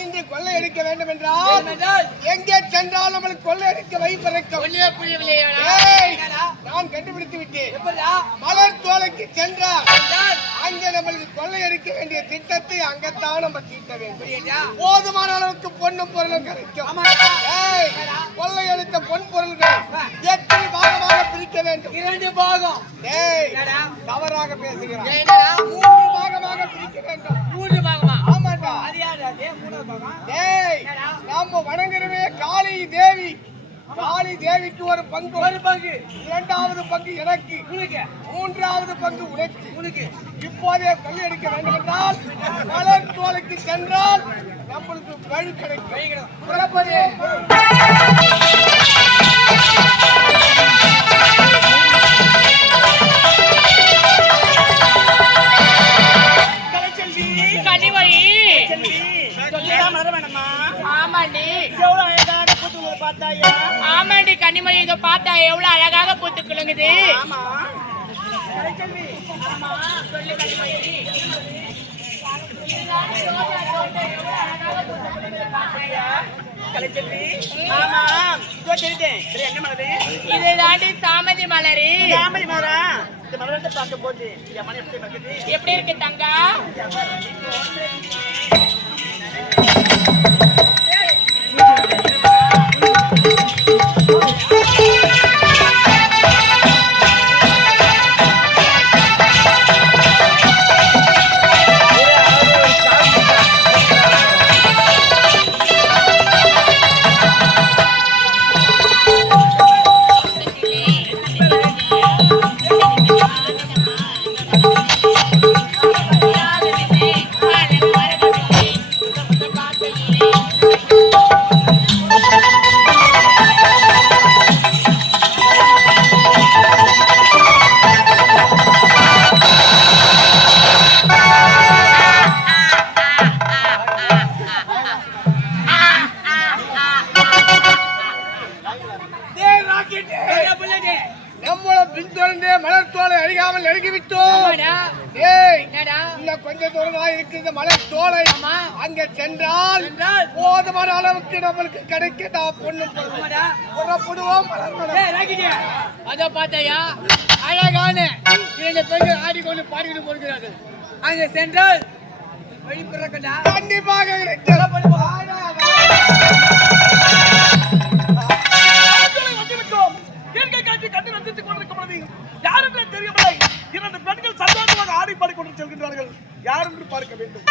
இன்று கொள்ளையடிக்க வேண்டும் என்றால் எங்கே சென்றால் நம்மளுக்கு கொள்ளையடிக்க வைப்பதற்கும் நான் கண்டுபிடித்து விட்டேன். மலர் தோலைக்கு சென்றால் அங்கே நம்மளுக்கு கொள்ளையடிக்க வேண்டிய திட்டத்தை அங்கத்தான் நம்ம தீட்ட வேண்டும். போதுமான அளவுக்கு பொண்ணும் பொருளும் கிடைக்கும். கொள்ளையடித்த பொன் பொருள்கள் எத்தனை பாகமாக பிரிக்க வேண்டும்? 2 பாகம். தவறாக பேசுகிறார். 3 பாகமாக பிரிக்க வேண்டும். 3 பாகமா? ஆமாண்டா. அது யாரு? 3 பாகம். நாம வணங்குறவே காளி தேவி. காளி தேவிக்கு ஒரு பங்கு, இரண்டாவது பங்கு எனக்கு, மூன்றாவது பங்கு உனக்கு. இப்போதே கொள்ளையடிக்க வேண்டும் என்றால் மலர் தோலைக்கு சென்றால் நம்மளுக்கு வழி கிடைக்கும். புறப்படு. ஆமாண்டி கன்னிமொழி, இதை பார்த்தா எவ்வளவு அழகாக பூத்து குலுங்குது. இது தாண்டி சாமதி மலரு. எப்படி இருக்கு தங்கா? கொஞ்சம் தூரமா இருக்கிற மலர் தோலை அங்க சென்றால் போதுமான அளவுக்கு நம்மளுக்கு கிடைக்க பொண்ணு புறப்படுவோம். அத பார்த்தையா அழகான 2 பெண்கள் ஆடிக்கொண்டு பாடிக்கொண்டு போகிறார்கள். அங்க சென்றால் வெளிப்பிறக்கண்டா கண்டிப்பாக கண்டு ரசித்துக் கொண்டிருக்கும் பொழுது யார் என்று தெரியவில்லை. 2 பெண்கள் சந்தோஷமாக ஆடி பாடிக்கொண்டு செல்கின்றார்கள். யார் என்று பார்க்க வேண்டும்.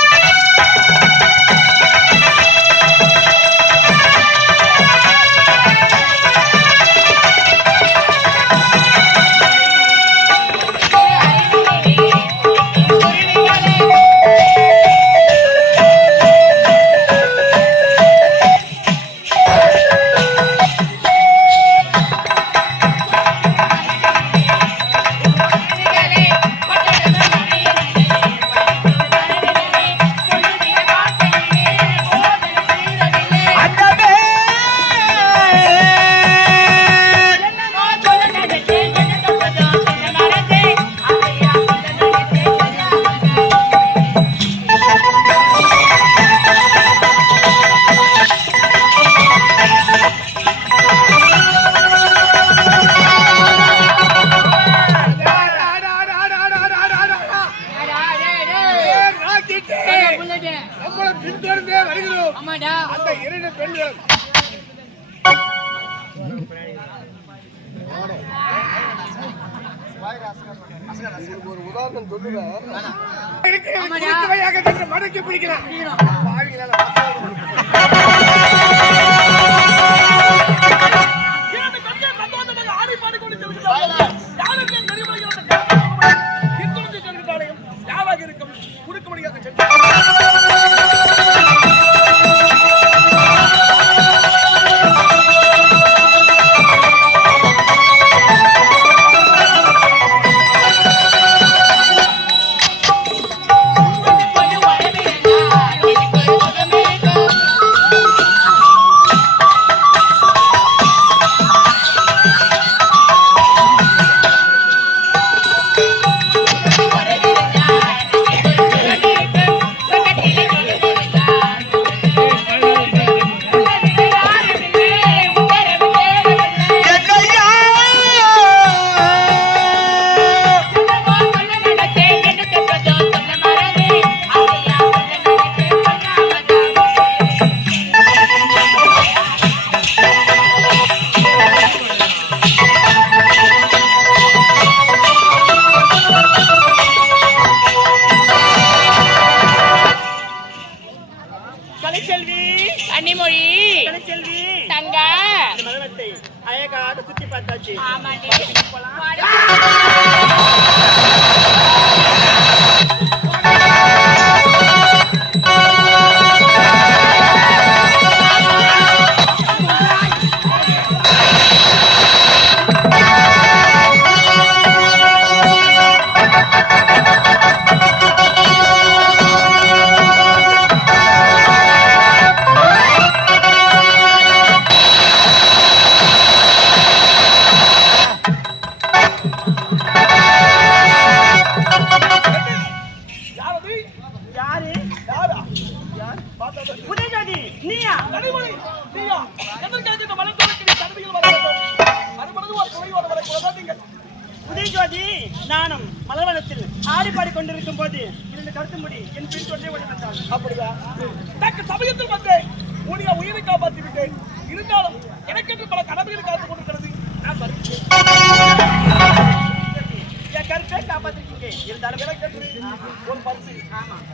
அந்த 2 பெண்கள் ஒரு உதாரணம் சொல்லுவேன். மடக்கி பிடிக்கிறேன். ஆடி பாடிக்கொண்டு யாராக இருக்கும் குறுக்க முடியாத கொஞ்சம் கலைச்செல்வி கன்னிமொழி கலைச்செல்வி தங்க இந்த மதனத்தை அழகாக சுத்தி பார்த்தாச்சு. ஆமாண்டி போலாம். யாரது? யாரு? யாரா? பார்த்தா உதயஜோதி நீயா? கனிமொழி, நீயா? எதற்காக இந்த மலைத்தோலைக்கு நீ தனிமையில் வர வேண்டும்? அனுமனது ஒரு துணையோடு வரக்கூடாதா நீங்கள்? உதயஜோதி நானும் மலர்வனத்தில் ஆடி பாடி கொண்டிருக்கும் போது இரண்டு கருத்து முடி என் பின் தொண்டை ஓடி வந்தாள். அப்படியா? தக்க சமயத்தில் வந்தேன். உன்னுடைய உயிரை காப்பாற்றி விட்டேன். இருந்தாலும் எனக்கென்று பல கடமைகள் காத்துக் கொண்டிருக்கிறது. நான் வருகிறேன். என் கருத்தை காப்பாற்றிருக்கீங்க. இருந்தாலும் எனக்கென்று ஒரு பரிசு.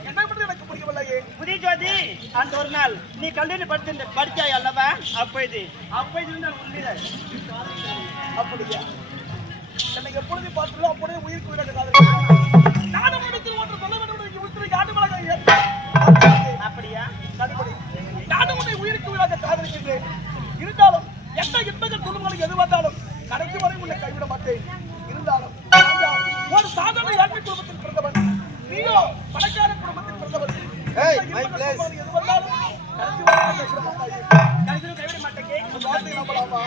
என்னை பற்றி எனக்கு புரியவில்லையே. உதயஜோதி அந்த ஒரு நாள் நீ கல்லூரி படித்தாய் அல்லவா? அப்பொழுது நான் உண்மையில அப்படியா? என்னை எப்பொழுது பார்த்தீங்களோ அப்படியே உயிருக்கு உயிராக காதலிக்கிறேன். நானும் இடத்தில் ஒன்று சொல்ல வேண்டும் என்று உயிரை காட்டுமலாக ஏற்பட்டேன். அப்படியா? கனிமொழி, நானும் உன்னை உயிருக்கு உயிராக காதலிக்கின்றேன். இருந்தாலும் எந்த இன்பங்கள் துன்பங்கள் எது வந்தாலும் கடைசி வரை உன்னை கைவிட மாட்டேன். இருந்தாலும் நான் ஒரு சாதாரண ஏழ்மை குடும்பத்தில் பிறந்தவன். நீயோ பணக்கார குடும்பத்தில் பிறந்தவன். எந்த இன்பங்கள் துன்பங்கள் எது வந்தாலும் கடைசி வரை உன்னை கைவிட மாட்டாயே. கடைசியில் கைவிட மாட்டேங்க. இந்த வார்த்தையை நம்பலாமா?